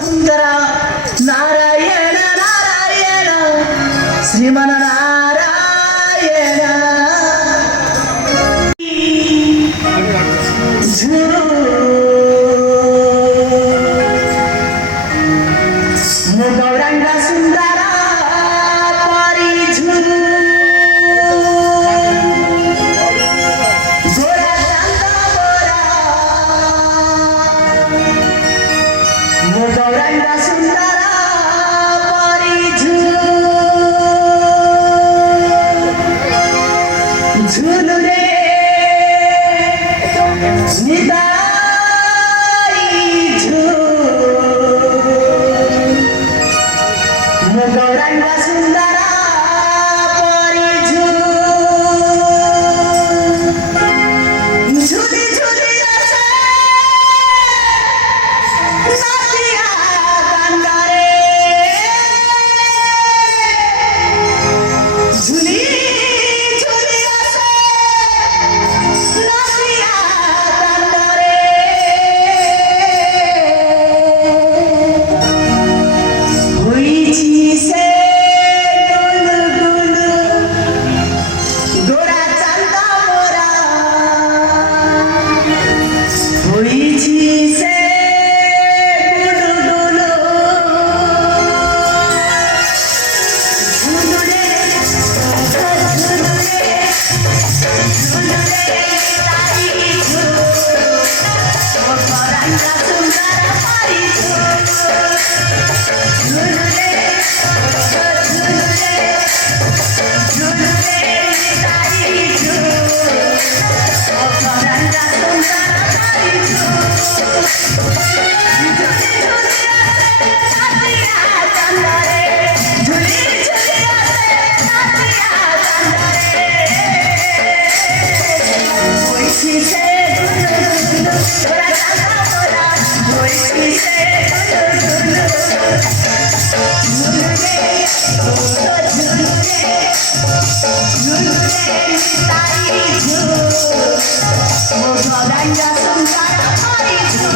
సుందర నారాయణ నారాయణ శ్రీమన నారాయణ గౌరంగ సుందర పరిఝు గౌరంగ సుందర పరిఝు ঝুলু রে নিতাই ঝুল গৌরাঙ্গ সুন্দর পরিঝু ঝুলি ঝুলি আছে নাচিয়া কান্দারে ঝুলি ঝুলি আছে নাচিয়া কান্দারে হইছি সে গোরা চান্দা মোরা হইছি সে গুলুগুলু ঝুলুরে ঝুলুরে ঝুলুরে তাই ঝুলু ও গৌরাঙ্গ সুন্দর পরিঝু ঝুলুরে ঝুলুরে ঝুলুরে তাই ঝুলু ও গৌরাঙ্গ সুন্দর পরিঝু ঝুলি ঝুলি আছে নাচিয়া কান্দারে ঝুলি ঝুলি আছে নাচিয়া কান্দারে হইছি সে গুলুগুলু গোরা চান্দা মোরা হইছি সে গুলুগুলু ঝুলুরে ঝুলুরে ঝুলুরে তাই ঝুলু ও গৌরাঙ্গ সুন্দর পরিঝু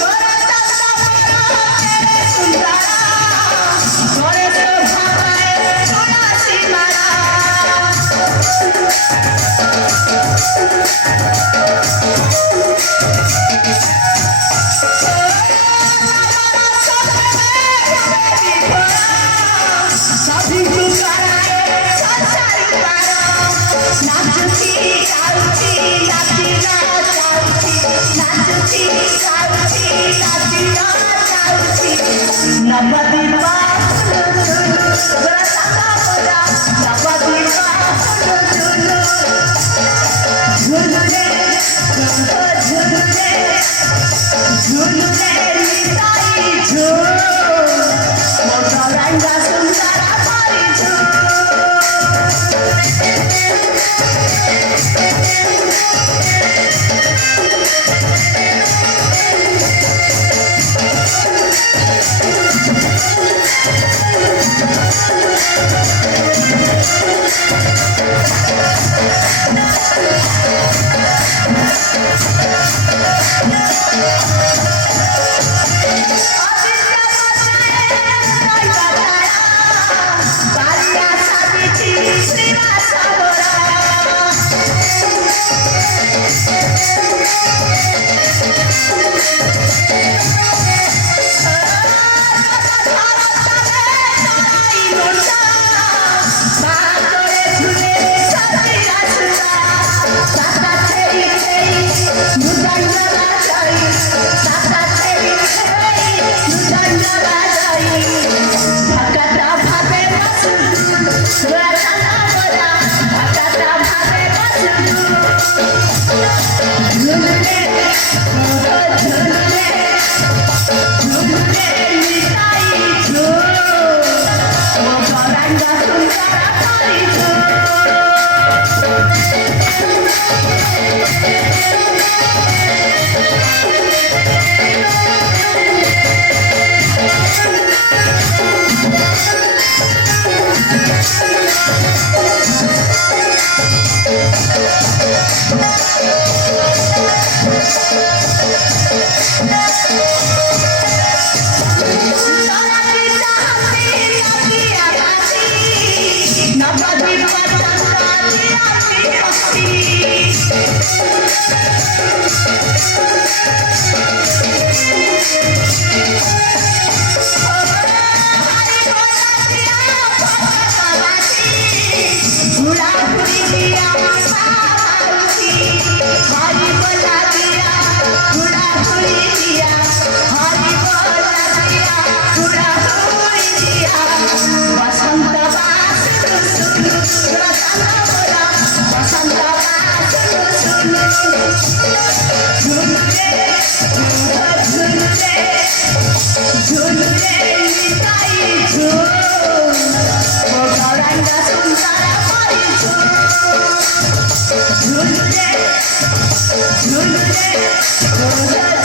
গোরা চান্দা মোরা তেরে সুন্দরা ঘরে তো ভাবায় সোনা সীমারা সবই তুকারায় সংসার পার নাচুছি গাউছি নাচি না চাউছি संसार